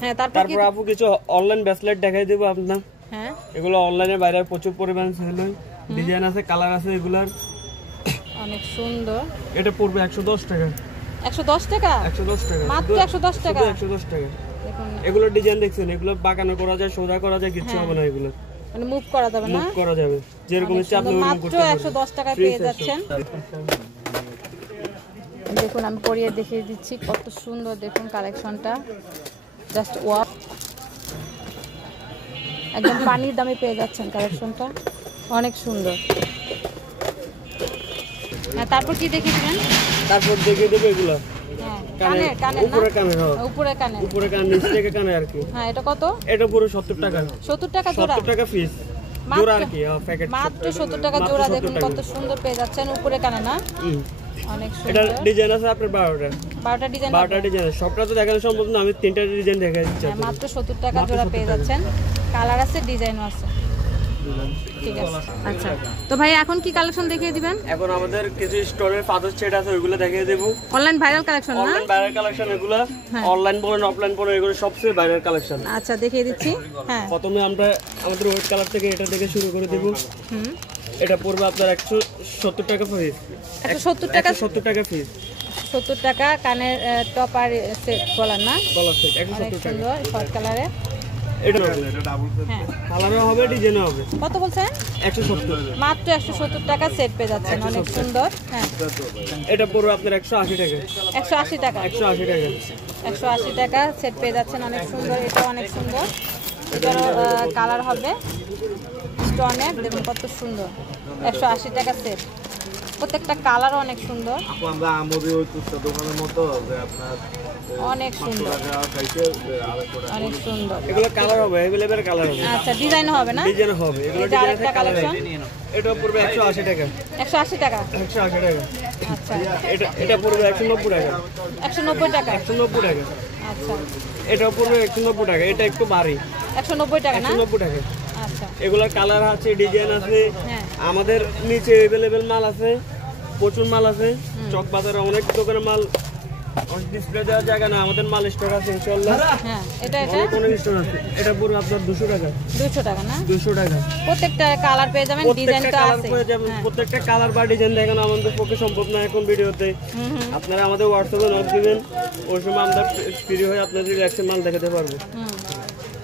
হ্যাঁ তারপর আপু কিছু অনলাইন ব্রেসলেট দেখাই দেব আপনাদের। হ্যাঁ এগুলো অনলাইনে বাইরে প্রচুর পরিমাণ সেল হয়, ডিজাইন আছে, কালার আছে, এগুলার অনেক সুন্দর। এটা পড়বে 110 টাকা। 110 টাকা? 110 টাকা মাত্র 110 টাকা। 110 টাকা। দেখুন এগুলো ডিজাইন দেখছেন, এগুলো বাঁকানো করা যায়, সোজা করা যায়, কিছু হবে না। এগুলো মানে মুভ করা যাবে না? মুভ করা যাবে, যেরকম ইচ্ছা আপনি ওরকম করতে মাত্র পারবেন। 110 টাকায় পেয়ে যাচ্ছেন। দেখুন আমি পরিয়ে দেখিয়ে দিচ্ছি কত সুন্দর, দেখুন কালেকশনটা জাস্ট ওয়াও, একদম পানির দামে পেয়ে যাচ্ছেন কালেকশনটা, অনেক সুন্দর। হ্যাঁ তারপর কি দেখিয়ে দিবেন? তারপর দেখিয়ে দেব এগুলো কানে কানে উপরে কানে, উপরে কানে, উপরে কানে, নিচ থেকে কানে আর কি। হ্যাঁ এটা কত? এটা পুরো 70 টাকা। 70 টাকা জোড়া? 70 টাকা পিস জোড়া আর কি, প্যাকেট মাত্র 70 টাকা জোড়া। দেখুন কত সুন্দর পেয়ে যাচ্ছেন, উপরে কানে না? অনেক সুন্দর। এটা ডিজাইন আছে আপনার 12টা। 12টা ডিজাইন? 12টা ডিজাইন, সবটা তো দেখানো সম্ভব না, আমি 3টা ডিজাইন দেখাই দিচ্ছি। মাত্র 70 টাকা জোড়া পেয়ে যাচ্ছেন, কালার আছে, ডিজাইনও আছে। ঠিক আছে, আচ্ছা তো ভাই এখন কি কালেকশন দেখিয়ে দিবেন? এখন আমাদের কিছু স্টোরের ফাদার সেট আছে, ওইগুলো দেখিয়ে দেব। অনলাইন ভাইরাল কালেকশন না? অনলাইন ভাইরাল কালেকশন এগুলো, অনলাইন বলেন অফলাইন বলেন, এগুলো সবচেয়ে ভাইরাল কালেকশন। আচ্ছা দেখিয়ে দিচ্ছি। হ্যাঁ প্রথমে আমরা আমাদের হোয়াইট কালার থেকে এটা থেকে শুরু করে দেব। এটা পড়বে আপনার 170 টাকা পিস। 170 টাকা? 170 টাকা পিস। 70 টাকা কানের টপ আর সেট বলার না? গলার সেট 170 টাকা। সুন্দর শর্ট কালারে। এটা ডাবল সেট, হ্যাঁ কালারও হবে, ডিজাইনও হবে। কত বলছেন? 170। মাত্র 170 টাকা সেট পেয়ে যাচ্ছেন, অনেক সুন্দর। হ্যাঁ এটা পড়বে আপনার 180 টাকা। 180 টাকা? 180 টাকা। 180 টাকা সেট পেয়ে যাচ্ছেন, অনেক সুন্দর। এটা অনেক সুন্দর, এটারও কালার হবে স্টোনের, দেখুন কত সুন্দর। 180 টাকা সেট, প্রত্যেকটা কালার অনেক সুন্দর। আমরা আমরি ওই তুষা দোকানের মতো যে আপনার অনেক সুন্দর, অনেক সুন্দর। এগুলো কালার হবে, अवेलेबल কালার হবে। আচ্ছা ডিজাইন হবে না? ডিজাইন হবে, এগুলো এটা আরেকটা কালেকশন। এটা পড়বে 180 টাকা। 180 টাকা? 180 টাকা। আচ্ছা এটা পড়বে 190 টাকা। 190 টাকা? 190 টাকা। আচ্ছা এটা পড়বে 190 টাকা। এটা একটু ভারী। 190 টাকা না? 190 টাকা। আচ্ছা এগুলা কালার আছে, ডিজাইন আছে, আমাদের নিচে अवेलेबल মাল আছে, প্রচুর মাল আছে। চক বাজারে অনেক দোকানের মাল ডিসপ্লে দেওয়ার জায়গা না, আমাদের মাল স্টক আছে ইনশাআল্লাহ। হ্যাঁ এটা অনেক স্টক আছে। এটা পুরো আপনার 200 টাকা। 200 টাকা না? 200 টাকা। প্রত্যেকটা কালার পেয়ে যাবেন, ডিজাইন তো আছে। প্রত্যেকটা কালার বা ডিজাইন দেখানো আমাদের পক্ষে সম্ভব না এখন ভিডিওতে। আপনারা আমাদের হোয়াটসঅ্যাপে নক দিবেন, ওই সময় আমরা ফ্রি হয়ে আপনাদের রিল্যাক্সে মাল দেখাতে পারবো।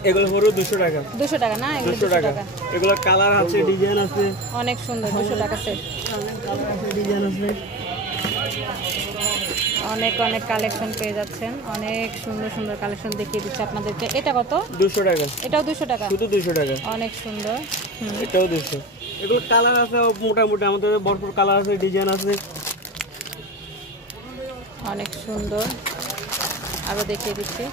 এগুলো পুরো 200 টাকা। 200 টাকা না? 200 টাকা। এগুলো কালার আছে, ডিজাইন আছে, অনেক সুন্দর। 200 টাকা সেট, ডিজাইন আছে, অনেক অনেক কালেকশন পেয়ে যাচ্ছেন, অনেক সুন্দর সুন্দর কালেকশন দেখিয়ে দিচ্ছি আপনাদেরকে। এটা কত? 200 টাকা। এটাও 200 টাকা? শুধু 200 টাকা। অনেক সুন্দর। এটাও 200। এগুলো কালার আছে মোটামুটি, আমাদের ভরপুর কালার আছে, ডিজাইন আছে, অনেক সুন্দর। আরো দেখিয়ে দিচ্ছি,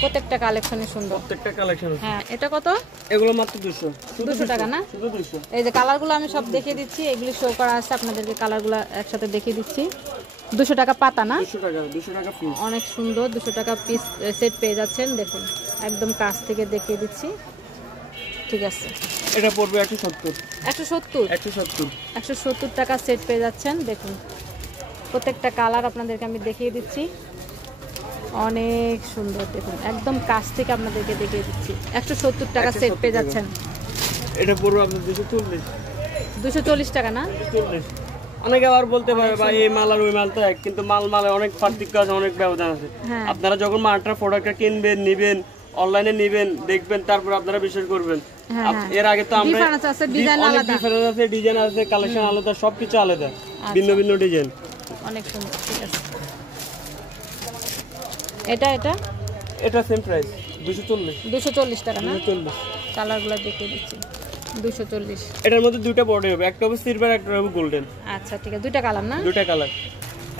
প্রত্যেকটা কালেকশনই সুন্দর, প্রত্যেকটা কালেকশন আছে। হ্যাঁ এটা কত? এগুলো মাত্র 200। 200 টাকা না? শুধু 200। এই যে কালারগুলো আমি সব দেখিয়ে দিচ্ছি, এগুলি শো করা আছে আপনাদেরকে, কালারগুলো একসাথে দেখিয়ে দিচ্ছি। 200 টাকা পাতা না? 200 টাকা। 200 টাকা পিস। অনেক সুন্দর, 200 টাকা পিস সেট পেয়ে যাচ্ছেন। দেখুন একদম কাছ থেকে দেখিয়ে দিচ্ছি। ঠিক আছে, এটা পড়বে 170। 170? 170। 170 টাকা সেট পেয়ে যাচ্ছেন। দেখুন প্রত্যেকটা কালার আপনাদেরকে আমি দেখিয়ে দিচ্ছি, অনেক সুন্দর। দেখুন একদম কাছ থেকে আপনাদেরকে দেখিয়ে দিচ্ছি। 170 টাকা সেট পেয়ে যাচ্ছেন। এটা পড়বে আপনার 240। 240 টাকা না? 240। অনেকে আবার বলতে পারে ভাই এই মাল আর ওই মাল তো এক, কিন্তু মালে অনেক পার্থক্য আছে, অনেক ব্যবধান আছে। আপনারা যখন মালটা প্রোডাক্টটা কিনবেন, নিবেন, অনলাইনে নিবেন, দেখবেন, তারপর আপনারা বিশ্বাস করবেন। এর আগে তো আমরা ডিফারেন্স আছে, ডিজাইন আলাদা, ডিফারেন্স আছে, ডিজাইন আছে, কালেকশন আলাদা, সবকিছু আলাদা, ভিন্ন ভিন্ন ডিজাইন। অনেক সুন্দর। ঠিক আছে, এটা এটা এটা সেম প্রাইস 240। 240 টাকা না? 240। কালারগুলো দেখিয়ে দিচ্ছি, 240। এটার মধ্যে দুইটা বডি হবে, একটা হবে সিলভার, একটা হবে গোল্ডেন। আচ্ছা ঠিক আছে, দুইটা কালার না? দুইটা কালার।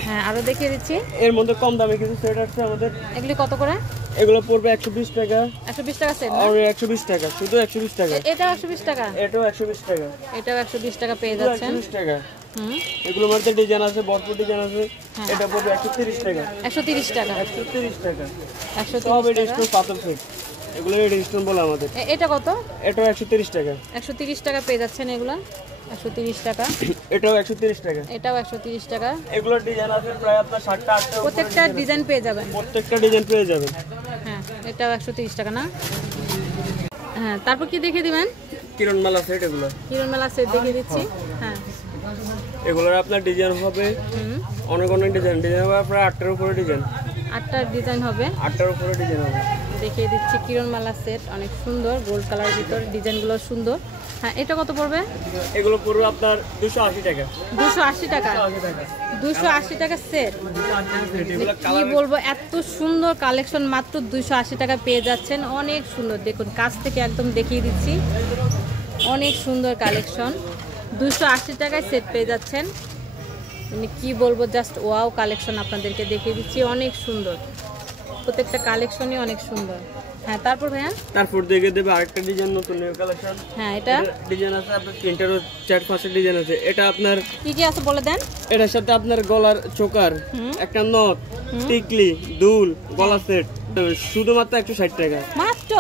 হ্যাঁ আরো দেখিয়ে দিচ্ছি। এর মধ্যে কম দামে কিছু সেট আছে আমাদের। এগুলি কত করে? এগুলো পড়বে 120 টাকা। 120 টাকা সেট না? আর 120 টাকা, শুধু 120 টাকা। এটা 120 টাকা? এটাও 120 টাকা। এটাও 120 টাকা পেয়ে যাচ্ছেন। 120 টাকা। এগুলোর মধ্যে ডিজাইন আছে, ভরপুর ডিজাইন আছে। এটা পড়বে 130 টাকা। 130 টাকা? 130 টাকা। 130 টাকা। স্টোন পাথর সেট, এগুলো রেড স্টোন বলে আমাদের। এটা কত? এটাও 130 টাকা। 130 টাকা পেয়ে যাচ্ছেন এগুলা। 130 টাকা। এটাও 130 টাকা। এটাও 130 টাকা। এগুলোর ডিজাইন আছে প্রায় আপনার 60টা 8টা। প্রত্যেকটা ডিজাইন পেয়ে যাবেন। প্রত্যেকটা ডিজাইন পেয়ে যাবেন। হ্যাঁ, এটাও 130 টাকা না? হ্যাঁ, তারপর কি দেখিয়ে দিবেন? কিরণ মালা সেট এগুলো। কিরণ মেলা সেট দেখিয়ে দিচ্ছি। হ্যাঁ, এগুলোর আপনার ডিজাইন হবে অনেক ডিজাইন হবে প্রায় 8টার উপরে ডিজাইন। 8টা ডিজাইন হবে। 8টার উপরে ডিজাইন হবে। দেখিয়ে দিচ্ছি কিরণ মালা সেট, অনেক সুন্দর, গোল্ড কালারের ভিতর, ডিজাইনগুলো সুন্দর। হ্যাঁ, এটা কত পড়বে? এগুলো পড়বে আপনার 280 টাকা। 280 টাকা। 280 টাকা সেট। কি বলবো, এত সুন্দর কালেকশন মাত্র 280 টাকা পেয়ে যাচ্ছেন। অনেক সুন্দর, দেখুন কাছ থেকে একদম দেখিয়ে দিচ্ছি। অনেক সুন্দর কালেকশন, 280 টাকায় সেট পেয়ে যাচ্ছেন। মানে কি বলবো, জাস্ট ওয়াও কালেকশন আপনাদেরকে দেখিয়ে দিচ্ছি। অনেক সুন্দর, প্রত্যেকটা কালেকশনই অনেক সুন্দর। হ্যাঁ, তারপর ভাইয়া তারপর দেখে দেবে আরেকটা ডিজাইন, নতুন নিউ কালেকশন। হ্যাঁ, এটা ডিজাইন আছে আপনার 3টারও 4-5টা ডিজাইন আছে। এটা আপনার কি কি আছে বলে দেন। এটার সাথে আপনার গলার চোকার, একটা নথ, টিকলি, দুল, গলা সেট শুধুমাত্র 160 টাকা। মাত্র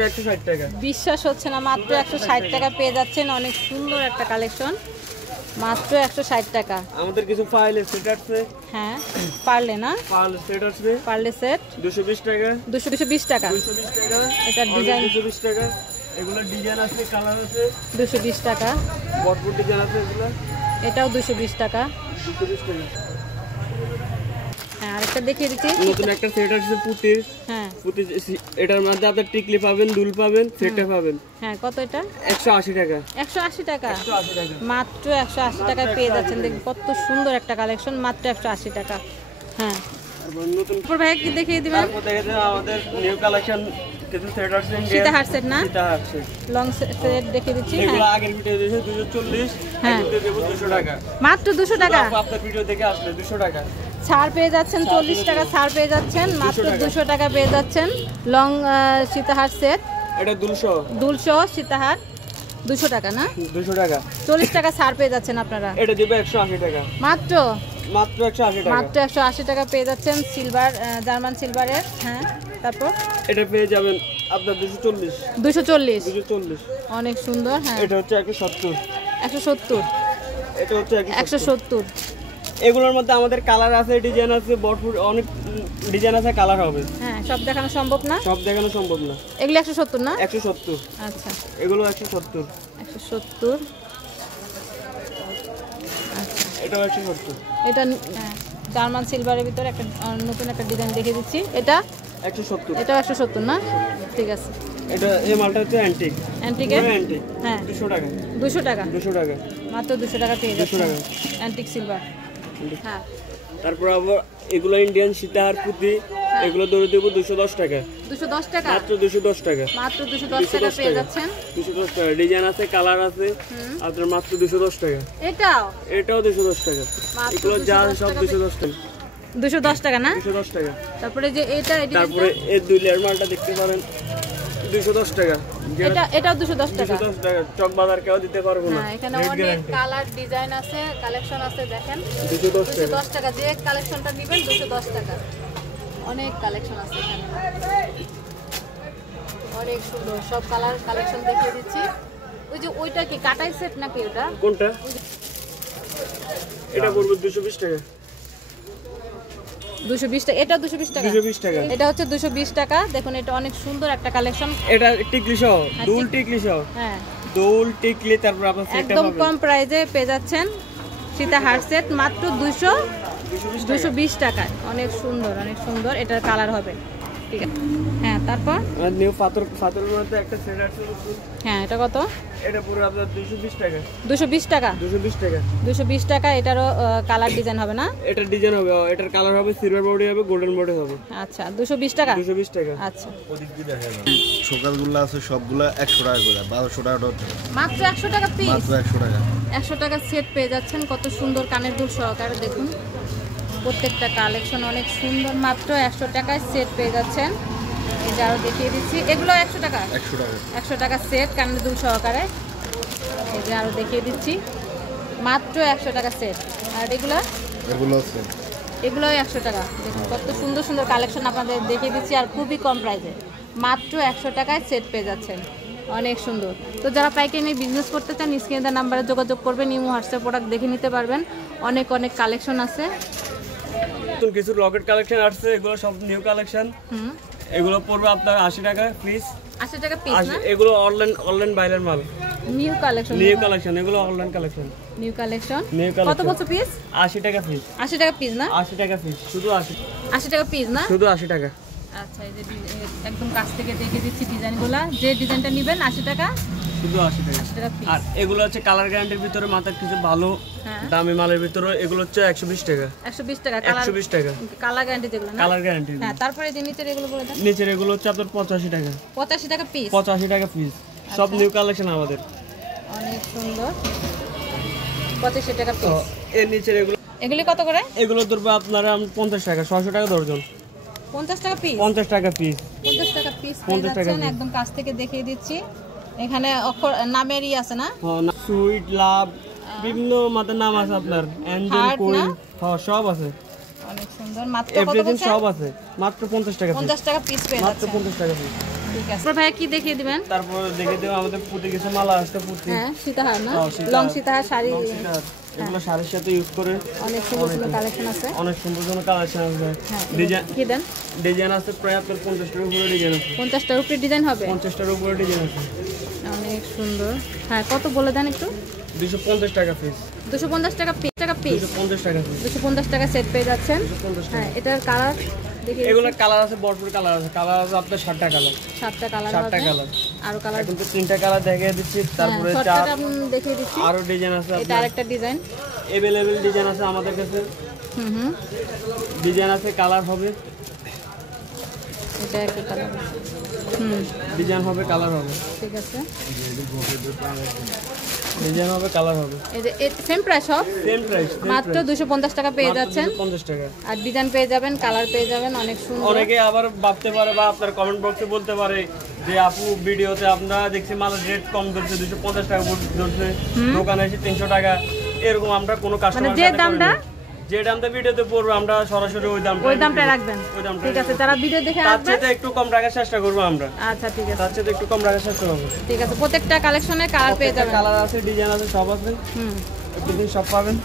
160 টাকা। বিশ্বাস হচ্ছে না, মাত্র 160 টাকা পেয়ে যাচ্ছেন। অনেক সুন্দর একটা কালেকশন, মাত্র 160 টাকা। আমাদের কিছু ফাইলের সেট আছে। হ্যাঁ, পারলে না? ফাইলের সেট আছে পারলে সেট 220 টাকা। 220 টাকা। 220 টাকা। এটা ডিজাইন 220 টাকা। এগুলো ডিজাইন আছে, কালার আছে। 220 টাকা। বটবট ডিজাইন আছে এগুলো। এটাও 220 টাকা। 220 টাকা। হ্যাঁ, আরেকটা দেখিয়ে দিচ্ছি। নতুন একটা সেট আছে পুতির। হ্যাঁ, পুতি, এটার মধ্যে আপনি টিকলি পাবেন, দুল পাবেন, সেটটা পাবেন। হ্যাঁ, কত এটা? 180 টাকা। 180 টাকা। 180 টাকা। মাত্র 180 টাকা পেয়ে যাচ্ছেন। দেখুন কত সুন্দর একটা কালেকশন, মাত্র 180 টাকা। হ্যাঁ, তারপর নতুন তারপর ভাইয়া কি দেখিয়ে দিবেন? তারপর দেখে দেন আমাদের নিউ কালেকশন কিছু সেট আছে। সীতাহার সেট না? সীতাহার সেট। লং সেট দেখিয়ে দিচ্ছি। এগুলো হ্যাঁ, আগের ভিডিও দিয়েছে 240, হ্যাঁ। এগুলো দেব 200 টাকা। মাত্র 200 টাকা। আপনার ভিডিও দেখে আসলে 200 টাকা ছাড় পেয়ে যাচ্ছেন, 40 টাকা ছাড় পেয়ে যাচ্ছেন, মাত্র 200 টাকা পেয়ে যাচ্ছেন। লং সীতাহার সেট, এটা 200 দুলসহ সীতাহার 200 টাকা না? 200 টাকা। 40 টাকা ছাড় পেয়ে যাচ্ছেন আপনারা। এটা দিবে 180 টাকা। মাত্র 180 টাকা। মাত্র 180 টাকা পেয়ে যাচ্ছেন। সিলভার, জার্মান সিলভারের। হ্যাঁ, তারপর এটা পেয়ে যাবেন আপনার 240। 240। 240। অনেক সুন্দর। হ্যাঁ, এটা হচ্ছে 170। 170। এটা হচ্ছে 170। এগুলোর মধ্যে আমাদের কালার আছে, ডিজাইন আছে, বটফুট অনেক ডিজাইন আছে, কালার হবে। হ্যাঁ, সব দেখানো সম্ভব না। সব দেখানো সম্ভব না। এগুলো 170 না? 170। আচ্ছা, এগুলো 170। 170। এটাও 170। এটা জার্মান সিলভারের ভিতরে একটা নতুন একটা ডিজাইন দেখে দিচ্ছি। এটা 170। এটাও 170 না? ঠিক আছে। এটা এই মালটা হচ্ছে অ্যান্টিক। অ্যান্টিকের? অ্যান্টিক। হ্যাঁ, 200 টাকা। 200 টাকা। 200 টাকা। মাত্র 200 টাকা পেয়ে 200 যাচ্ছেন। টাকা। Antique silver. হ্যাঁ, তারপর আবার এগুলো ইন্ডিয়ান সীতাহার পুঁতি, এগুলো ধরে দেবো 210 টাকা। 210 টাকা। মাত্র 210 টাকা। মাত্র 210 টাকা পেয়ে যাচ্ছেন। 210 টাকা। ডিজাইন আছে, কালার আছে, আপনার মাত্র 210 টাকা। এটাও এটাও 210 টাকা। মাত্র এগুলো যা 210 সব টাকা 210 টাকা। 210 টাকা না? 210 টাকা। তারপরে যে এটা তারপরে এই দুই লেয়ার মালটা দেখতে পারেন 210 টাকা। এটাও 210 টাকা। 210 টাকা। চক বাজার কেউ দিতে পারবো না। হ্যাঁ, এখানে অনেক কালার ডিজাইন আছে, কালেকশন আছে। দেখেন 210 টাকা। 210 টাকা। যে কালেকশনটা নেবেন 210 টাকা। অনেক কালেকশন আছে এখানে, অনেক সুন্দর সব কালার কালেকশন দেখিয়ে দিচ্ছি। ওই যে ওইটা কি কাটাই সেট নাকি ওটা? কোনটা? এটা পড়বে 220 টাকা। 220 টাকা। এটা 220 টাকা। 220 টাকা। এটা হচ্ছে 220 টাকা। দেখুন এটা অনেক সুন্দর একটা কালেকশন। এটা টিকলি সহ, দুল টিকলি সহ। হ্যাঁ, দুল টিকলি, তারপর আপনার সেটটা একদম পাবেন কম প্রাইসে পেয়ে যাচ্ছেন। সীতাহার সেট মাত্র 220 টাকায়। অনেক সুন্দর, অনেক সুন্দর। এটার কালার হবে। ঠিক আছে। হ্যাঁ, তারপর নিউ পাথরের মধ্যে একটা সেট আছে। হ্যাঁ, এটা কত? এটা পুরো আপনার 220 টাকা। 220 টাকা। 220 টাকা। 220 টাকা। এটারও কালার ডিজাইন হবে না? এটার ডিজাইন হবে, এটার কালার হবে, সিলভার বডি হবে, গোল্ডেন বডি হবে। আচ্ছা, 220 টাকা। 220 টাকা। আচ্ছা, সকালগুলো আছে সবগুলা 100 টাকা করে, 1200 টাকা ডজন। মাত্র 100 টাকা পিস। মাত্র 100 টাকা। 100 টাকা সেট পেয়ে যাচ্ছেন। কত সুন্দর কানের দুল সহকারে। দেখুন প্রত্যেকটা কালেকশন অনেক সুন্দর। মাত্র 100 টাকায় সেট পেয়ে যাচ্ছেন। এই যে আরো দেখিয়ে দিচ্ছি, এগুলো 100 টাকা। 100 টাকা। 100 টাকা সেট কানের দুল সহকারে। এই যে আরো দেখিয়ে দিচ্ছি, মাত্র 100 টাকা সেট। আর এগুলো আছে, এগুলোও 100 টাকা। দেখুন কত সুন্দর সুন্দর কালেকশন আপনাদের দেখিয়ে দিচ্ছি, আর খুবই কম প্রাইসে। মাত্র 100 টাকায় সেট পেয়ে যাচ্ছেন। অনেক সুন্দর। তো যারা পাইকারি নিয়ে বিজনেস করতে চান স্ক্রিনে দেওয়া নাম্বারে যোগাযোগ করবেন, নিউ হোয়াটসঅ্যাপ প্রোডাক্ট দেখে নিতে পারবেন। অনেক অনেক কালেকশন আছে। নতুন কিছু লকেট কালেকশন আসছে, এগুলো সব নিউ কালেকশন। এগুলো পড়বে আপনার 80 টাকা পিস। 80 টাকা পিস না? এগুলো অনলাইন বাইরের মাল। নিউ কালেকশন, এগুলো online collection. New collection. New collection. কত বলছো পিস? 80 টাকা পিস। 80 টাকা পিস না? 80 টাকা পিস, শুধু 80 টাকা পিস না? শুধু 80 টাকা। আচ্ছা, এই যে একদম কাছ থেকে দেখে দিচ্ছি ডিজাইনগুলো। যে ডিজাইনটা নেবেন 80 টাকা, শুধু 80 টাকা। 80 টাকা পিস। আর এগুলো হচ্ছে কালার গ্যারান্টির ভিতরে মাথার কিছু ভালো দামি মালের ভিতরে, এগুলো হচ্ছে 120 টাকা। 120 টাকা 120 টাকা কালার গ্যারান্টি যেগুলো না? Colour guarantee. হ্যাঁ, তারপরে যে নিচের এগুলো বলে দেন। নিচের এগুলো হচ্ছে আপনার 85 টাকা। 85 টাকা পিস। 85 টাকা পিস, সব নিউ কালেকশন আমাদের। অনেক সুন্দর। 85 টাকা তো পিস। এর নিচের এগুলি কত করে? এগুলো ধরবে আপনারা 50 টাকা, 600 টাকা দর্জন। 50 টাকা পিস। 50 টাকা পিস। 50 টাকা পিস 50 টাকা পেয়ে একদম কাছ থেকে দেখিয়ে দিচ্ছি। এখানে অক্ষর নামেরই আছে না? সুইট লাভ, বিভিন্ন মাথার নাম আছে আপনার, এঞ্জেল Heart কোইন, না? হ্যাঁ সব আছে, অনেক সুন্দর। মাত্র কত এভরিথিং বলছেন? সব আছে, মাত্র 50 টাকা পিস। 50 টাকা পিস পেয়ে মাত্র যাচ্ছে। 50 টাকা পিস। ঠিক আছে। ভাইয়া কি দেখিয়ে দিবেন? তারপর দেখে দেব আমাদের পুঁতি কিছু মালা আছে, পুঁতি। হ্যাঁ, সীতাহার না? হ্যাঁ, সীতাহার। লং সীতাহার শাড়ি। এগুলো শাড়ির সাথে ইউজ করে অনেক সুন্দর সুন্দর কালেকশন আছে। অনেক সুন্দর সুন্দর কালেকশন আছে। হ্যাঁ, ডিজাইন কি দেন? ডিজাইন আছে প্রায় আপনার 50 টার উপরে ডিজাইন আছে। 50 টার উপরে ডিজাইন হবে? 50 টার উপরে ডিজাইন আছে। অনেক সুন্দর। হ্যাঁ, কত বলে দেন একটু? 250 টাকা পিস। 250 টাকা পিস। 250 টাকা পিস। 250 টাকা সেট পেয়ে যাচ্ছেন। 250 টাকা। হ্যাঁ, এটার কালার দেখি। এগুলো কালার আছে, ভরপুর কালার আছে। কালার আছে আপনার 7টা কালার। 7টা কালার 7টা হবে। কালার। আরো কালার এখন তো 3টা কালার দেখিয়ে দিচ্ছি, তারপরে শর্টকাট আমি দেখিয়ে দিচ্ছি। আরো ডিজাইন আছে। এটা আরেকটা ডিজাইন। अवेलेबल ডিজাইন আছে আমাদের কাছে। ডিজাইন আছে, কালার হবে। এটা একটা কালার। ডিজাইন হবে, কালার হবে। ঠিক আছে। ডিজাইন হবে, কালার হবে। এই যে সেম প্রাইস সব? Same price. মাত্র 250 টাকা পেয়ে যাচ্ছেন। 50 টাকা। আর ডিজাইন পেয়ে যাবেন, কালার পেয়ে যাবেন, অনেক সুন্দর। অনেকে আবার ভাবতে পারে বা আপনার কমেন্ট বক্সে বলতে পারে যে আপু ভিডিওতে আপনারা দেখছি মালের রেট কম ধরছে, 250 টাকা ধরছে, দোকানে এসে 300 টাকা, এরকম আমরা কোনো কাস্টমার যে দামটা ভিডিওতে পড়বো আমরা সরাসরি ওই দামটা রাখবেন। ঠিক আছে, যারা ভিডিও দেখে তার আসবেন চেয়ে একটু কম রাখার চেষ্টা করবো আমরা। আচ্ছা, ঠিক আছে। তার চেয়ে একটু কম রাখার চেষ্টা করবো। ঠিক আছে, প্রত্যেকটা কালেকশনের কালার পেয়ে যাবেন। কালার আছে, ডিজাইন আছে, সব আছে। একটু সব পাবেন।